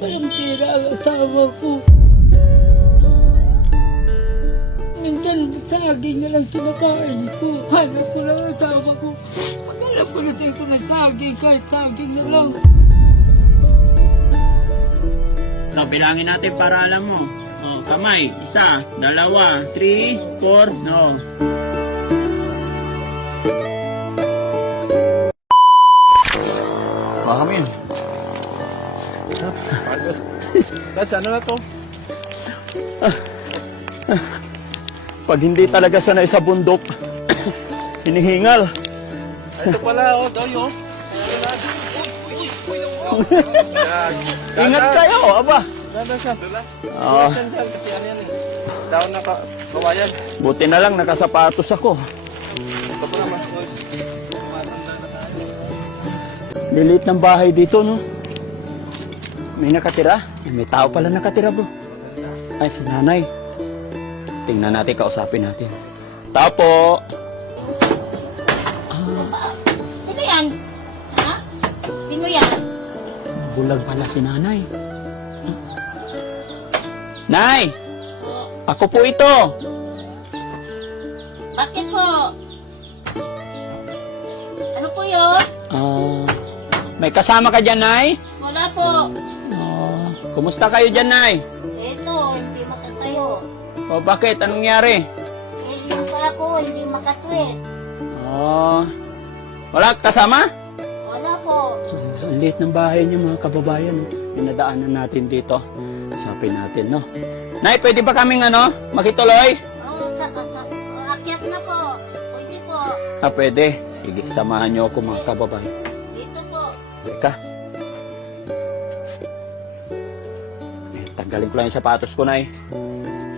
walang tira ang asawa ko. Minsan saging na lang kinakain ko. Hanap ko lang ang asawa ko. Alam ko na sa'yo ko na saging, kahit saging na lang. So, bilangin natin para alam mo. Oh, kamay. 1, 2, 3, 4, no. Maham yun. That's ano na to? Pag hindi talaga sanay sa bundok, hinihingal. Ito pala, oh, Doy, oh. Ingat kayo, aba. Dadan siya. Ah. Dadan siya, kasi ano yan eh. Daon na kawayan. Buti na lang nakasapatos ako. Ito pa naman. Lilit ng bahay dito, no? May nakatira? May tao pala nakatira, bro. Ay, si nanay. Tingnan natin, kausapin natin. Tapo! Sino yan? Ha? Sino yan? Bulag pala si nanay. Nay! Ako po ito! Bakit po? Ano po yun? May kasama ka dyan, Nay? Wala po. Kumusta kayo dyan, Nay? Ito, hindi makatayo. O bakit? Anong nangyari? Yung pala ko, hindi makatwid. Wala kasama? Wala po. Ang liit ng bahay niyo, mga kababayan. No? Pinadaanan natin dito. Usapin natin, no? Nay, pwede ba kaming makituloy? Oo, akyat na po. Pwede po. Pwede. Sige, samahan niyo ako, mga kababayan. Dito po. Teka. Tanggalin ko lang yung sapatos ko, Nay.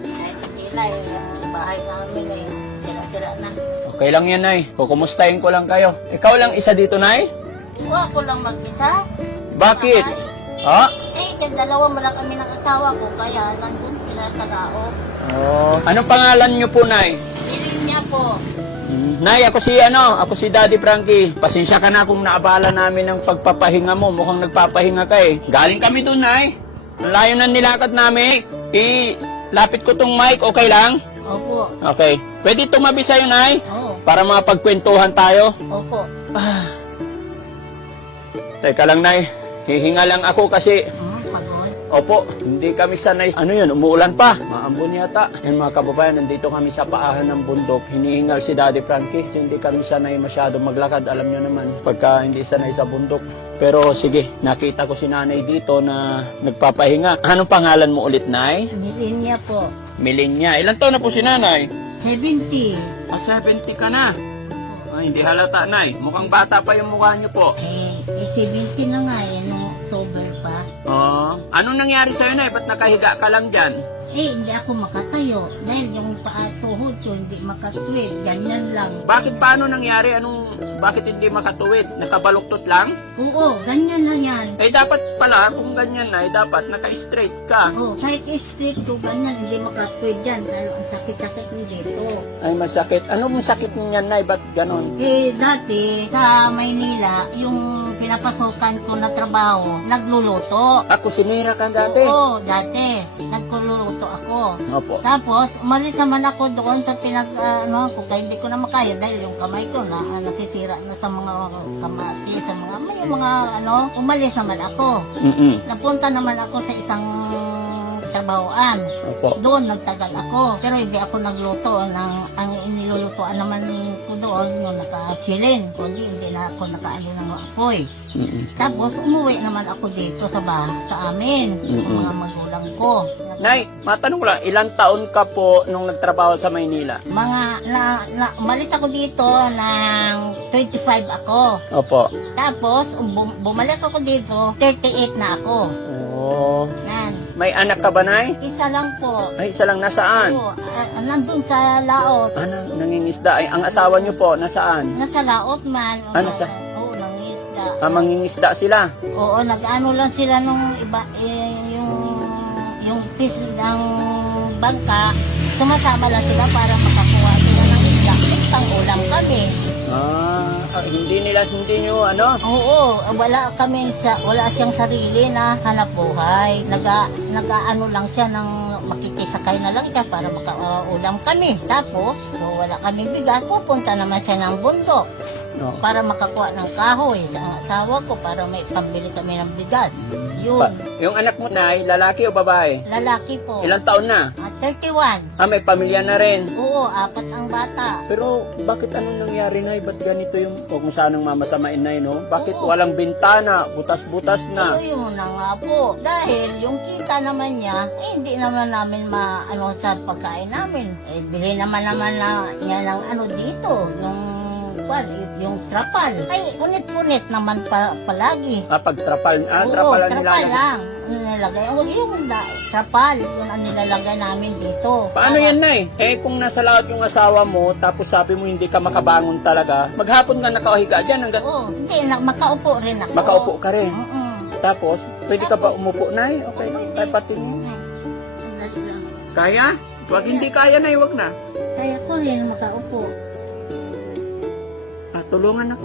Kahit sila, yung bahay namin eh. Sira-sira na. Okay lang yan, Nay. Kukumustahin ko lang kayo. Ikaw lang isa dito, Nay? O, ako lang mag-isa. Bakit? Ha? Yung dalawa mo lang kami ng asawa ko, kaya nandun sila sa Lao. Anong pangalan niyo po, Nay? Nilin niya po. Nay, ako si Daddy Frankie. Pasensya ka na kung naabala namin ng pagpapahinga mo. Mukhang nagpapahinga ka eh. Galing kami doon, Nay. Ang layo na nilakad namin. Lapit ko tong mic, okay lang? Opo. Okay. Pwede tumabi sa'yo, Nay? Oo. Para mapagkwentuhan tayo. Opo. Teka lang, Nay. Hihinga lang ako kasi... Pagod. Opo, hindi kami sanay. Ano yun, umuulan pa. Maambon yata. Yan mga kababayan, nandito kami sa paahan ng bundok. Hinihingal si Daddy Frankie. Hindi kami sanay masyado maglakad. Alam nyo naman, pagka hindi sanay sa bundok. Pero sige, nakita ko si nanay dito na nagpapahinga. Anong pangalan mo ulit, Nay? Nilin niya po. Milenya. Ilan taon na po si nanay? 70. 70 ka na. Hindi halata, Nay. Mukhang bata pa yung mukha nyo po. 70 na nga eh, noong October pa. Anong nangyari sa'yo, Nay? Ba't nakahiga ka lang dyan? Hindi ako makatayo. Dahil yung paa tuhod ko, hindi makatwid. Ganyan lang. Bakit paano nangyari? Bakit hindi makatuwid? Nakabaluktot lang? Oo, ganyan lang yan. Dapat pala, kung ganyan na, dapat naka-straight ka. Oo, kahit straight ko, ganyan, hindi makatwid yan. Dahil ang sakit-sakit mo dito. Ay, masakit. Ano mong sakit niyan, Nay? Ba't ganon? Dati, sa Maynila, yung pinapasukan ko na trabaho, nagluluto. Ako, sinira ka dati. Oo, dati. Nagluluto ako. Opo. Tapos, umalis naman ako doon sa kaya hindi ko na makaya dahil yung kamay ko na nasisira na sa mga kamati, sa mga, may mga umalis naman ako. Napunta naman ako sa isang trabahoan. Opo. Doon nagtagal ako. Pero hindi ako nagluto. Ang inilulutoan naman ko doon nung nakasilin. Kundi hindi na ako nakaano ng apoy. Tapos umuwi naman ako dito sa amin. Sa mga magulang ko. Nay, matanong ko lang, ilang taon ka po nung nagtrabaho sa Maynila? Umalis ako dito ng 25 ako. Opo. Tapos, bumalik ako dito, 38 na ako. Nan. May anak ka ba, Nay? Isa lang po. Ay, isa lang. Nasaan? Oo, nandun sa laot. Nangingisda. Ay, ang asawa niyo po, nasaan? Nasa laot man. Nasa? Oo, nangisda. Mangingisda sila? Oo, nag-ano lang sila nung iba, yung piece ng bangka, sumasama lang sila para makakuha sila ng isda. Pang ulam kami. hindi nyo ano? Oo, wala siyang sarili na hanap buhay. Nag-ano lang siya ng makikisakay na lang siya para makaulam kami. Tapos, so wala kami bigas, pupunta naman siya ng bundok No. para makakuha ng kahoy sa asawa ko para may pambili kami ng bigas. Yun, Yung anak mo, Nay, lalaki o babae? lalaki po. Ilang taon na? 31. May pamilya na rin. Oo, 4 ang bata. Pero bakit anong nangyari, Nay? Ba't ganito yung kung saan ang mamasamain, Nay, no? Bakit Oo. walang bintana, butas-butas na? Yun na nga po. Dahil yung kita naman niya, hindi naman namin maano sa pagkain namin. Bili naman na niya ng ano dito, yung trapal. Ay, punit-punit naman palagi. Pag trapal, Oo, trapal ang trapal nilalagay. lang. Nilagay. Trapal, yun ang nilalagay namin dito. Paano yan, Nay? Kung nasa laot yung asawa mo, tapos sabi mo hindi ka makabangon talaga, maghapon ka nakahiga dyan hanggang Oo, hindi, makaupo rin ako. makaupo ka rin. Mm-mm. Tapos, pwede ka ba umupo, Nay? Okay lang, kaya pati mo. Dali lang. Kaya? Wag hindi kaya, Nay, wag na. Kaya ko rin makaupo. Tulungan ako.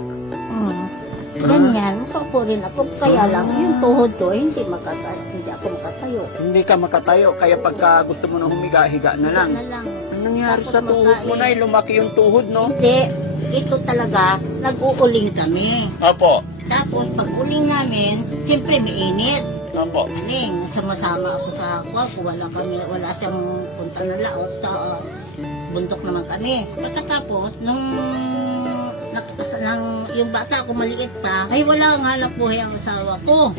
Ganyan, makaupo rin ako. Kaya lang, yung tuhod ko, hindi ako makatayo. Hindi ka makatayo, kaya pagka gusto mo na humiga, higa na lang. Na lang. Ang nangyari Tapos sa tuhod mo, magkain. Nay? Lumaki yung tuhod, no? Hindi, ito talaga, nag-uuling kami. Opo. Tapos pag uling namin, siyempre may init. Opo. Aling, sama-sama ako sa aqua, wala siyang punta na laot sa bundok naman kami. Pagkatapos, yung bata ko maliit pa, ay wala nga hanap buhay ang asawa ko.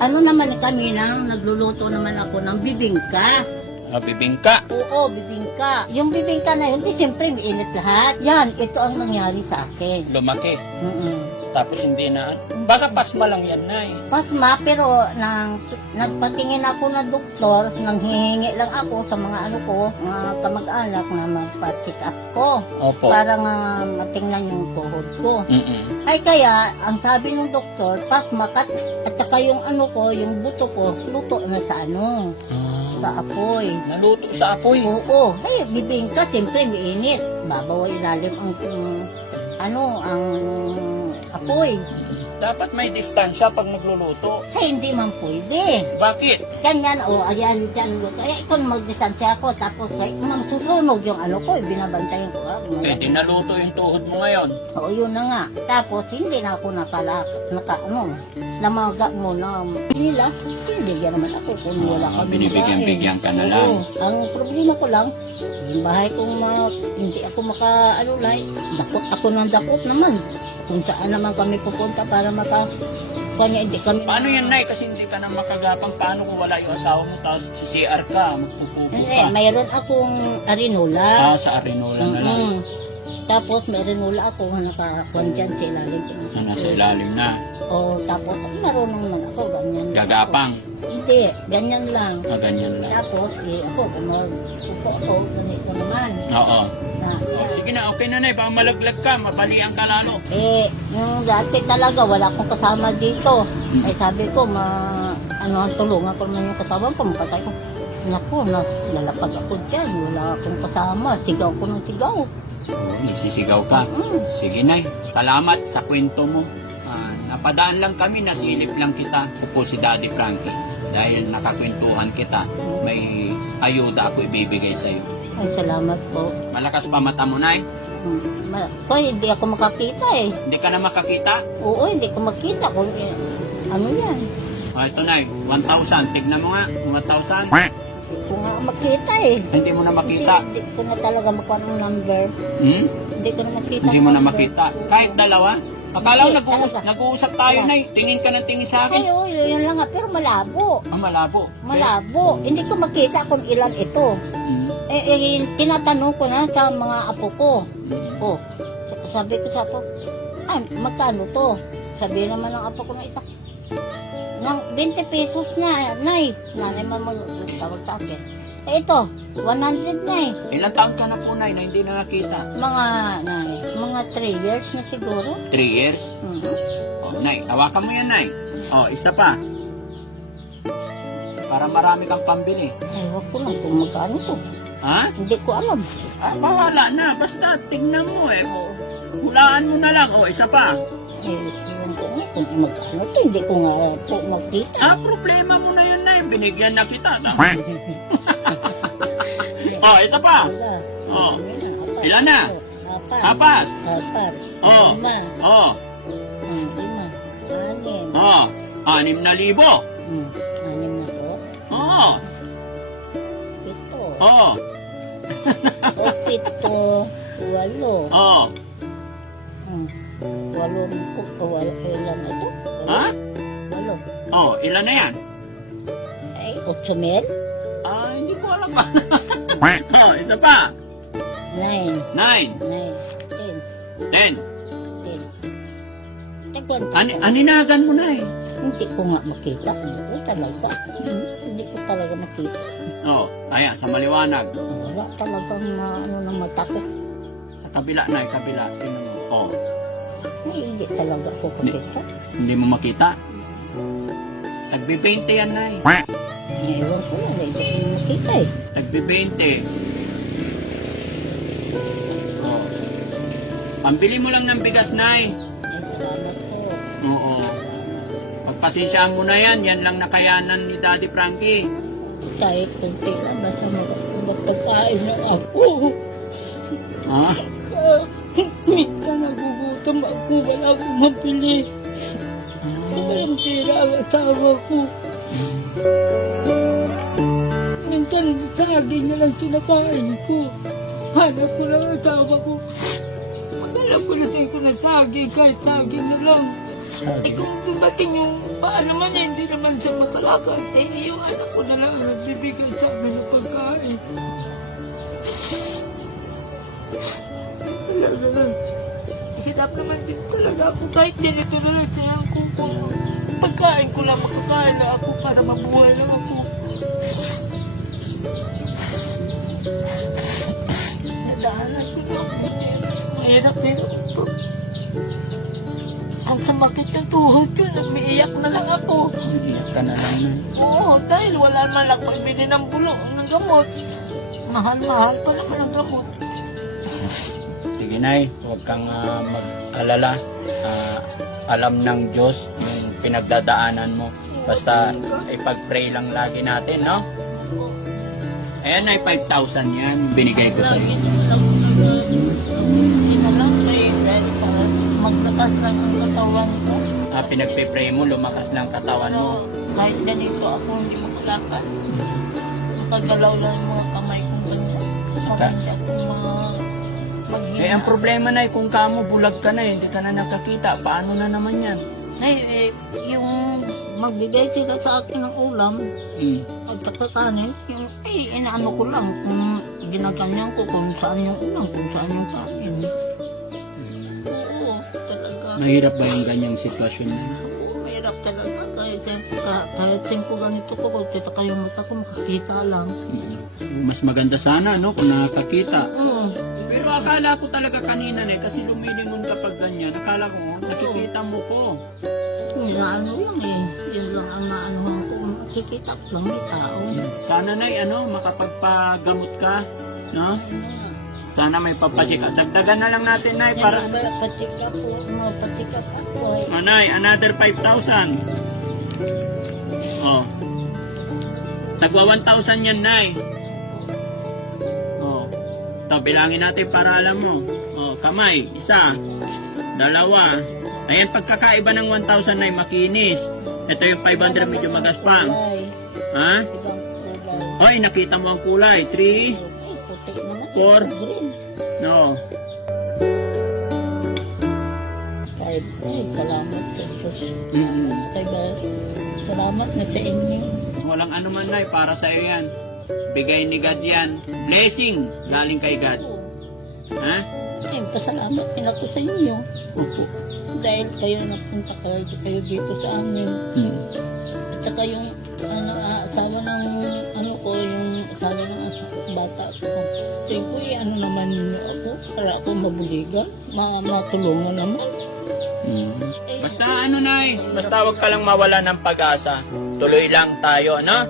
Ano naman kami nagluluto naman ako ng bibingka. Bibingka. Oo, bibingka. Yung bibingka na yun, di siyempre may init lahat. Yan, ito ang nangyari sa akin. Lumaki. Mm-mm. Tapos hindi na. Baka pasma lang yan, Nay. Pasma, pero nagpatingin ako na doktor, nanghihingi lang ako sa mga mga kamag-anak na magpa-check up ko. Opo. Para nga matingnan yung tuhod ko. Mm-mm. Ay kaya, ang sabi ng doktor, pasma at saka yung yung buto ko, luto na sa sa apoy. Naluto sa apoy. Oo. Ay, bibingka, siyempre may init. Babaw ilalim ang apoy. Dapat may distansya pag nagluluto. Ay, hindi man pwede. Bakit? Ganyan, ayan, dyan. Kaya ikaw magdistansya ako, tapos susunog yung ko, binabantayan ko. Di naluto yung tuhod mo ngayon. Oo, yun na nga. Tapos, hindi na ako namaga mo na nila. Binibigyan naman ako kung wala kami Binibigyan ka na Oo. lang. Ang problema ko lang, yung bahay kong hindi ako dakot ako ng dakot naman. Kung saan naman kami pupunta para hindi kami... Paano yan, Nay? Kasi hindi ka na makagapang. Paano kung wala yung asawa mo tapos si CR ka, magpupupo Hindi, ka? mayroon akong arinola. Sa Arinola na lang. Tapos may arinola ako na nakakuan dyan sa ilalim. Nasa ilalim na. Tapos marunong naman ako, ganyan. Gagapang. Hindi, ganyan lang. Ganyan lang. Tapos, ako, upo ako, ganito naman. Oo. Na, Sige na, okay na, Nay. Baka malaglag ka, mabalian ka lalo. yung dati talaga, wala akong kasama dito. Ay sabi ko, tulungan ko naman yung katawan ko, makatay ko. Naku, lalapag ako dyan, wala akong kasama, sigaw ko ng sigaw. Nagsisigaw ka. Sige, Nay. Salamat sa kwento mo. Napadaan lang kami, nasilip lang kita. Ako po si Daddy Frankie. Dahil nakakwentuhan kita, may ayuda ako ibibigay sa iyo. Ay, salamat po. Malakas pa mata mo, Nay? Hindi ako makakita eh. Hindi ka na makakita? Oo, hindi ko makita kung ano yan. Ito, Nay. 1,000. Tignan mo nga. 1,000. Hindi ko nga makita eh. Hindi mo na makita. Hindi ko na talaga makuha ng number. Hindi ko na makita. Hindi mo na number. makita. Kahit dalawa? Akala ko Hindi, talaga. nag-uusap tayo, Nay. Tingin ka ng tingin sa Ay, akin. oo, yun lang nga. Pero malabo. Malabo. Malabo. Hindi ko makita kung ilan ito. Tinatanong ko na sa mga apo ko. Sabi ko sa apo, magkano to? Sabi naman ng apo ko na isa, ng 20 pesos na, Nay. Nanay mo tawag sa akin. Ito, 100 na eh. Ilang taon ka na po, Nay, na hindi na nakita? Mga 3 years na siguro. 3 years? Nay, hawakan mo yan, Nay. Isa pa. Para marami kang pambili. Ay, wag ko lang kung magkano to. Ha? Hindi ko alam. Bahala na. Basta tignan mo eh. Hulaan mo na lang. O, isa pa. Iwan ko nga kung magkano to, hindi ko nga po makita. Problema mo na yun, Nay. Binigyan na kita. Isa pa. Oh. Ilan na? Apat. Apat. Oh. Lima. Oh. Lima. Anim. 6,000. 6 na po. Oh. 7. Oh. O 7. 8. Oh. 8 po. Ilan na to? Ha? 8. Oh, ilan na yan? Ay, 8,000? Hindi ko alam pa. Isa pa. 9. 9. 10. 10. Aninagan mo, Nay. Hindi ko nga makita. Hindi ko talaga makita. Ayan, sa maliwanag. Wala talagang na mata ko. Sa kabila, Nay, kabila. Tingnan mo. Ay, hindi talaga ko makita. Hindi mo makita? Tagbi-20 yan, Nay. Ewan ko lang, hindi ko makita eh. Tagbi-20. Pambili mo lang ng bigas, Nay. Ay, salamat po. Oo. Pagpasensyaan mo na yan, yan lang nakayanan ni Daddy Frankie. Kahit kunti lang, basta magpagkain na ako. Ha? Minsan nagugutom ako, wala akong mabili. Wala yung tira ang asawa ko. Minsan saging na lang kinakain ko. Hanap ko lang ang asawa ko. Alam ko na sa'yo ko na saging, kahit saging na lang. Eh kung dumating yung paano man eh, hindi naman siya makalakad. Eh yung anak ko na lang ang nagbibigay sa amin ng pagkain. Talaga. Hirap naman din talaga ako. Kahit ganito na lang siya kung pagkain ko lang, makakain na ako para mabuhay lang ako. Nadaanan ko na ako. Mahirap po. Ang samakit ng tuhod ko, nag-iiyak na lang ako. Iyak ka na lang, Nay. Oo, dahil wala man lang pagbili ng bulong ng gamot. Mahal-mahal pa naman ang gamot. Sige, Nay. Huwag kang mag-alala. Alam ng Diyos yung pinagdadaanan mo. Basta ipag-pray lang lagi natin, no? Ayan, Nay, 5,000 yan. Binigay ko sa'yo. Lagi naman ako nag-inalang dahil para maglakas lang ang katawan ko. Pinagpe-pray mo, lumakas lang katawan mo. Kahit ganito ako hindi makalakad. Makagalaw lang yung mga kamay kong ganyan. Para hindi ako maghina. Ang problema, Nay, kung kamo bulag ka na, hindi ka na nakakita. Paano na naman yan? Yung magbigay sila sa akin ng ulam at saka kanin, yung inaano ko lang kung ginaganyan ko kung saan yung ulam, kung saan yung kanin. Oo, talaga. Mahirap ba yung ganyang sitwasyon na? Oo, mahirap talaga. Kahit 5 ganito ko, kung kita kayo mata ko, makakita lang. Mas maganda sana, no, kung nakakita. Oo. Pero akala ko talaga kanina, kasi lumilingon kapag ganyan. Akala ko, nakikita mo ko. Ano lang eh. Yun lang ang naanohan ko. Makikita ko lang may tao. Sana, Nay, makapagpagamot ka, no? Sana may papachika. Dagdagan na lang natin, Nay, para... Patika po. Patika pa po. Nay, another 5,000. Tagwa 1,000 yan, Nay. Bilangin natin para alam mo. Kamay, 1, 2. Ayan, pagkakaiba ng 1,000, Nay, makinis. Ito yung 500, medyo magaspang. Ha? Hoy, nakita mo ang kulay. 3, 4. No. Salamat sa Diyos. Salamat na sa inyo. Walang anuman, Nay, para sa iyo yan. Bigay ni God yan. Blessing galing kay God. Ha? Pasalamat din ako sa inyo. Opo. Dahil kayo napunta kayo dito sa amin. At saka yung asawa ng ko, yung asawa ng bata ko. Siyempre, naman ninyo ako para ako mabuligan, matulungan naman. Basta Nay, basta wag ka lang mawala ng pag-asa. Tuloy lang tayo, no?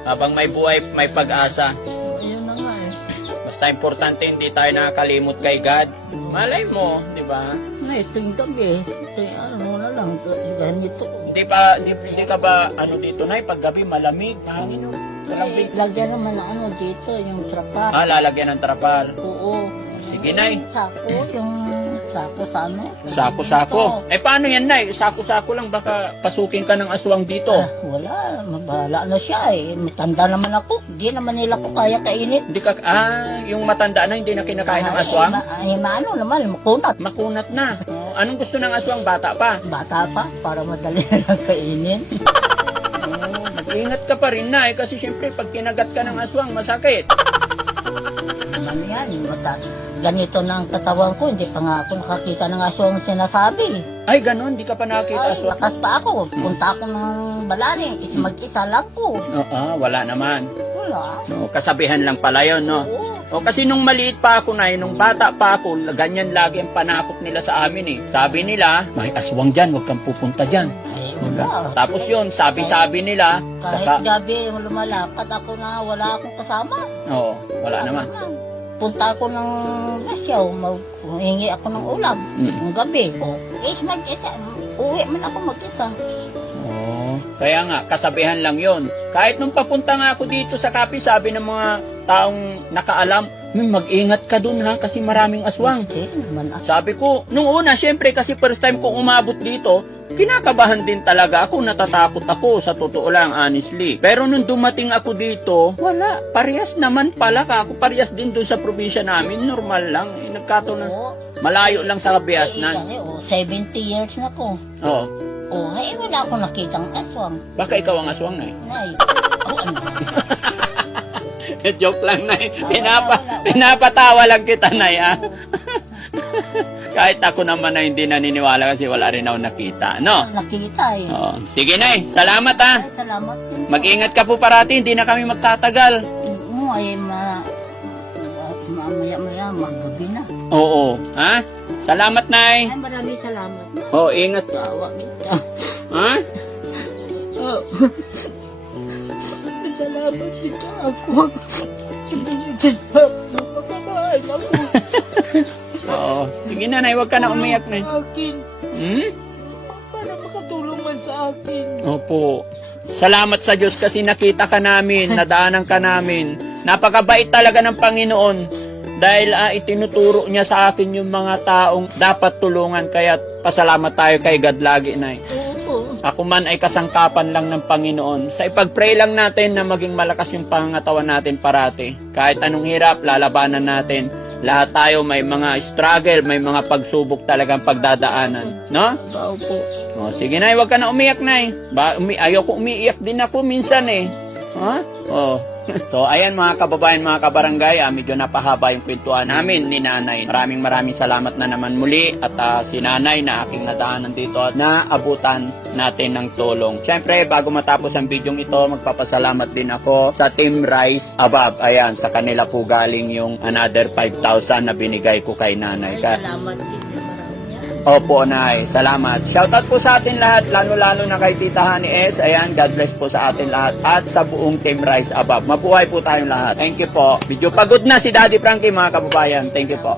Habang may buhay, may pag-asa. Ayun na nga eh. Basta Basta importante hindi tayo nakakalimot kay God. Malay mo, di ba? Na ito yung gabi. Ito yung ano na lang. Ganito. Hindi ka ba ano dito na paggabi malamig, mahangin no? Walang big. Lagyan naman ng ano dito, yung trapa. Lalagyan ng trapal. Oo. Sige, Nay. Sako, yung sako sa ano. Sako-sako. Paano yan, Nay? Sako-sako lang, baka pasukin ka ng aswang dito. Wala, mabahala na siya eh. Matanda naman ako. Hindi naman nila ko kaya kainin. Hindi ka, yung matanda na hindi na kinakain ng aswang? Maano naman, makunat. Makunat na. Anong gusto ng aswang? Bata pa? Bata pa, para madali na lang kainin. Mag-ingat ka pa rin, Nay, kasi syempre pag kinagat ka ng aswang, masakit. Ano yan, ganito na ang katawan ko, hindi pa nga ako nakakita ng aswang sinasabi. Ay, ganun, di ka pa nakita Ay, aswang? lakas pa ako. Punta ako ng Balani, mag-isa lang ko. Wala naman. Wala. No, kasabihan lang pala yun, no? Oo. Kasi nung maliit pa ako, Nay, nung bata pa ako, ganyan lagi ang panakot nila sa amin eh. Sabi nila, may aswang dyan, huwag kang pupunta dyan. Ay, wala. Tapos yun, sabi-sabi nila, Kahit gabi lumalakad ako na wala akong kasama. Oo, wala naman. Punta ako ng Lasyaw, humingi ako ng ulam. Ng gabi. Mag-isa. Uwi man ako mag-isa. Kaya nga, kasabihan lang yon. Kahit nung papunta nga ako dito sa Kapi, sabi ng mga taong nakaalam, mag-ingat ka dun ha, kasi maraming aswang. Hindi naman ako. Sabi ko, nung una, syempre, kasi first time kong umabot dito, kinakabahan din talaga ako, natatakot ako, sa totoo lang, honestly. Pero nung dumating ako dito, wala. Parehas naman pala ka. Ako parehas din dun sa probinsya namin, normal lang. Nagkataon malayo lang sa Kabiasnan. 70 years na ko. Oo. Wala akong nakitang aswang. Baka ikaw ang aswang, Nay. Nay. Joke lang, Nay. Pinapatawa lang kita, Nay, ha? Kahit ako naman na hindi naniniwala kasi wala rin ako nakita, no? Nakita eh. Sige, Nay. Salamat, ha? Ay, salamat din. Mag-ingat ka po parati. Hindi na kami magtatagal. Mamaya-maya, magabi na. Oo. Ha? Salamat, Nay. Ay, maraming salamat. Ingat. Tawa kita. Ha? Salamat kita ako. Magkakain ako. Sige na, Nay. Huwag ka na umiyak, Nay. Akin. Para makatulong man sa akin. Opo. Salamat sa Diyos kasi nakita ka namin, nadaanan ka namin. Napakabait talaga ng Panginoon dahil itinuturo niya sa akin yung mga taong dapat tulungan. Kaya pasalamat tayo kay God lagi, Nay. Oo. Ako man ay kasangkapan lang ng Panginoon. Sa ipag-pray lang natin na maging malakas yung pangangatawan natin parati. Kahit anong hirap, lalabanan natin. Lahat tayo may mga struggle, may mga pagsubok talagang pagdadaanan. No? Opo. Sige, Nay, huwag ka na umiyak, Nay. Ayaw ko umiiyak din ako minsan eh. Ha? So, ayan mga kababayan, mga kabarangay, medyo napahaba yung kwentuhan namin ni Nanay. Maraming salamat na naman muli at si Nanay na aking nadaanan dito at naabutan natin ng tulong. Siyempre, bago matapos ang video ito, magpapasalamat din ako sa Team Rise Above. Ayan, sa kanila po galing yung another 5,000 na binigay ko kay Nanay. Ay, salamat din. Opo, Nay. Salamat. Shoutout po sa atin lahat, lalo-lalo na kay Tita Honey S. Ayan, God bless po sa atin lahat. At sa buong Team Rise Above. Mabuhay po tayong lahat. Thank you po. Medyo pagod na si Daddy Frankie, mga kababayan. Thank you po.